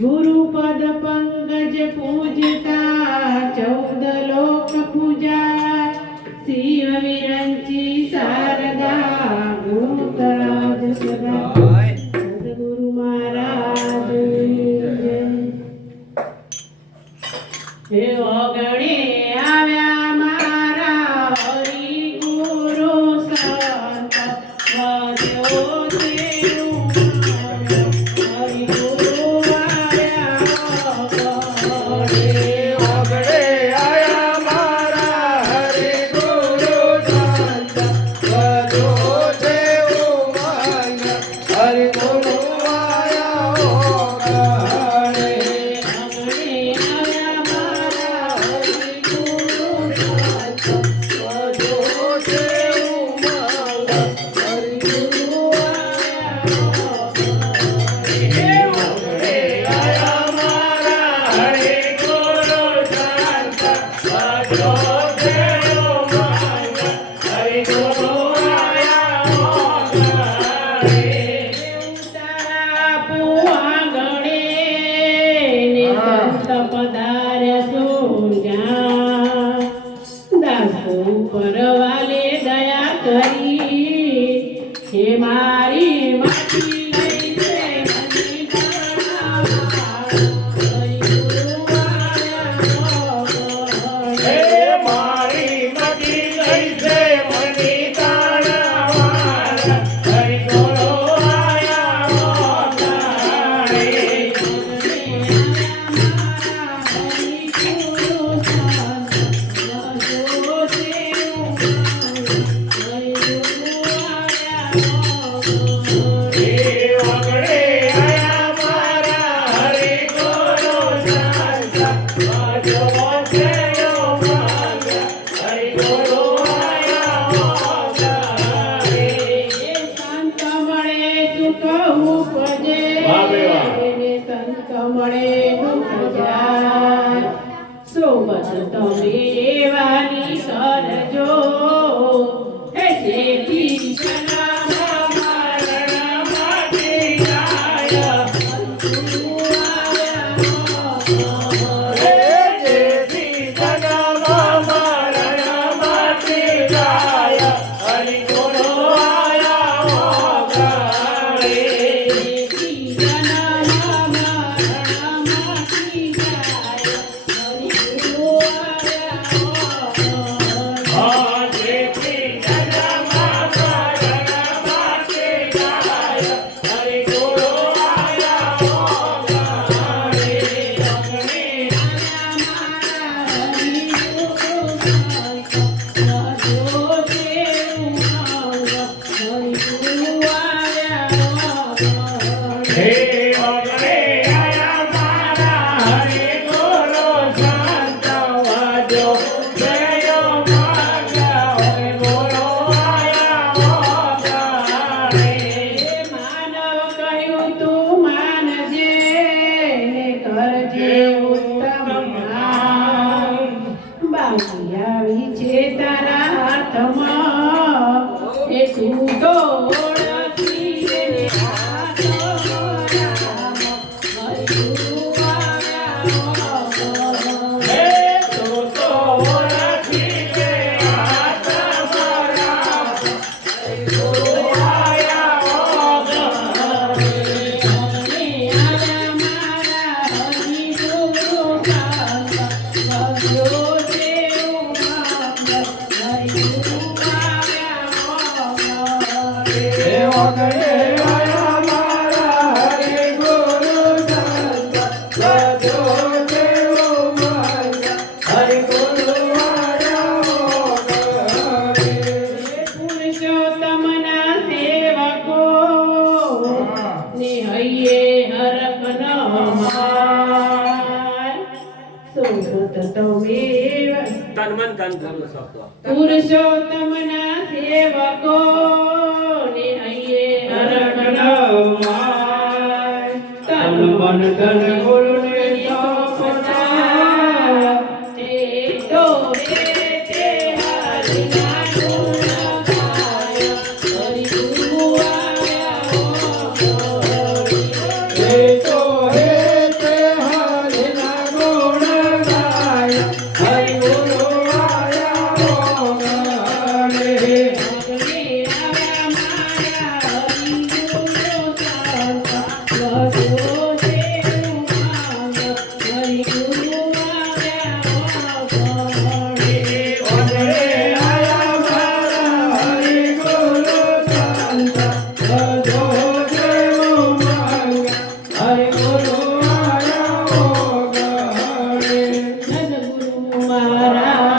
गुरुपद पंकज पूजता 14 लोक पूजा शिव विरंची शारदा भूतराज सदा सद्गुरु महाराज हे ओगणे आव्या मारा हरि गुरु संत वाद्यो परवाले दया करी हे मारी माटी सोबत તમે વાની કરજો હે જેથી જનામાં મરણ માટે જાય હે જેથી જનામાં મરણ માટે જાય હરિ ગુરુ આયા ગાળે જેથી જનામાં મરણ માટે જાય તારા હાથમાં એ તું તો પુરુષોત્તમના સેવકો ને હૈયે હરખ તન મન ધન ગુરુને સોંપતા તે તો રે તે હરિના ગુણ ગાય હરિ ગુરુ આવ્યા ભજો